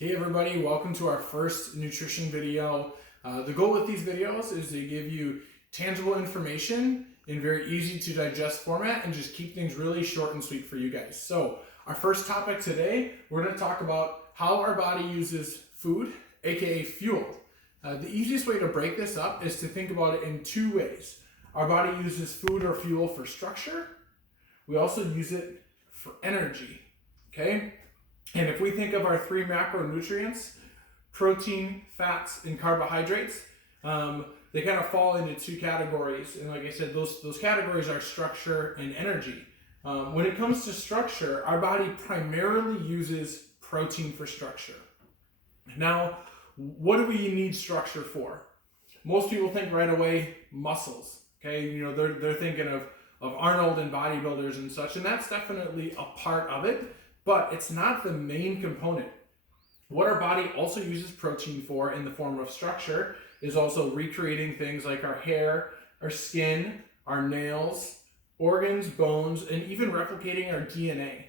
Hey everybody, welcome to our first nutrition video. The goal with these videos is to give you tangible information in very easy to digest format and just keep things really short and sweet for you guys. So our first topic today, we're going to talk about how our body uses food, aka fuel. The easiest way to break this up is to think about it in two ways. Our body uses food or fuel for structure. We also use it for energy, okay? And if we think of our three macronutrients, protein, fats, and carbohydrates, they kind of fall into two categories. And like I said, those categories are structure and energy. When it comes to structure, our body primarily uses protein for structure. Now, what do we need structure for? Most people think right away muscles. Okay, they're thinking of Arnold and bodybuilders and such, and that's definitely a part of it. But it's not the main component. What our body also uses protein for in the form of structure is also recreating things like our hair, our skin, our nails, organs, bones, and even replicating our DNA,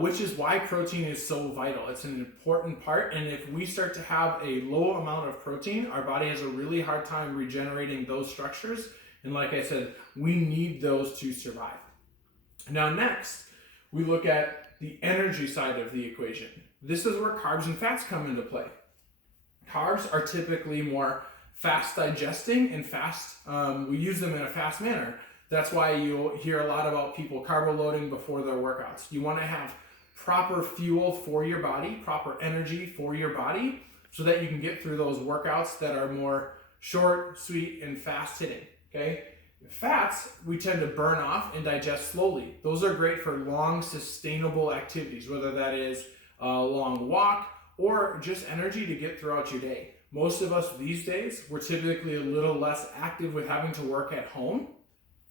which is why protein is so vital. It's an important part, and if we start to have a low amount of protein, our body has a really hard time regenerating those structures. And like I said, we need those to survive. Now next, we look at the energy side of the equation. This is where carbs and fats come into play. Carbs are typically more fast digesting and fast, we use them in a fast manner. That's why you'll hear a lot about people carbo loading before their workouts. You want to have proper fuel for your body, proper energy for your body, so that you can get through those workouts that are more short, sweet, and fast hitting, okay? Fats, we tend to burn off and digest slowly. Those are great for long, sustainable activities, whether that is a long walk or just energy to get throughout your day. Most of us these days, we're typically a little less active with having to work at home.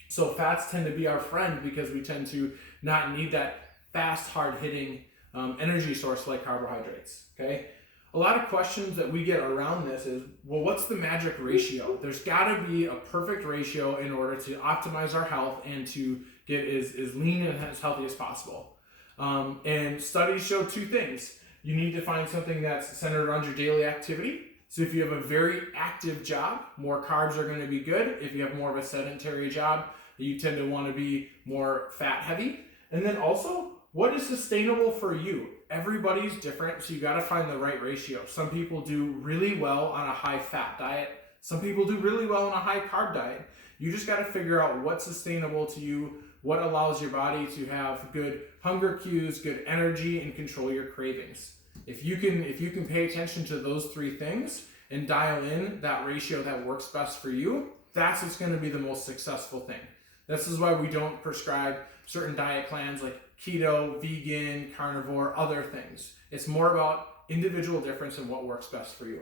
So fats tend to be our friend because we tend to not need that fast, hard-hitting energy source like carbohydrates, okay? A lot of questions that we get around this is, well, what's the magic ratio? There's got to be a perfect ratio in order to optimize our health and to get as lean and as healthy as possible. And studies show two things. You need to find something that's centered around your daily activity. So if you have a very active job, more carbs are going to be good. If you have more of a sedentary job, you tend to want to be more fat heavy. And then also, what is sustainable for you? Everybody's different, so you got to find the right ratio. Some people do really well on a high fat diet. Some people do really well on a high carb diet. You just got to figure out what's sustainable to you, what allows your body to have good hunger cues, good energy, and control your cravings. If you can pay attention to those three things and dial in that ratio that works best for you, that's what's going to be the most successful thing. This is why we don't prescribe certain diet plans like keto, vegan, carnivore, other things. It's more about individual difference and what works best for you.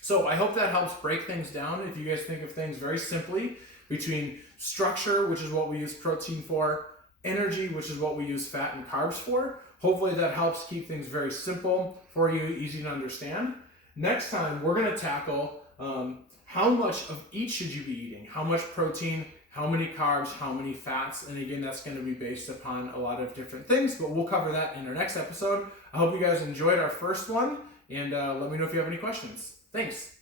So I hope that helps break things down. If you guys think of things very simply between structure, which is what we use protein for, energy, which is what we use fat and carbs for, hopefully that helps keep things very simple for you, easy to understand. Next time, we're going to tackle how much of each should you be eating? How much protein, how many carbs, how many fats, and again, that's going to be based upon a lot of different things, but we'll cover that in our next episode. I hope you guys enjoyed our first one, and let me know if you have any questions. Thanks.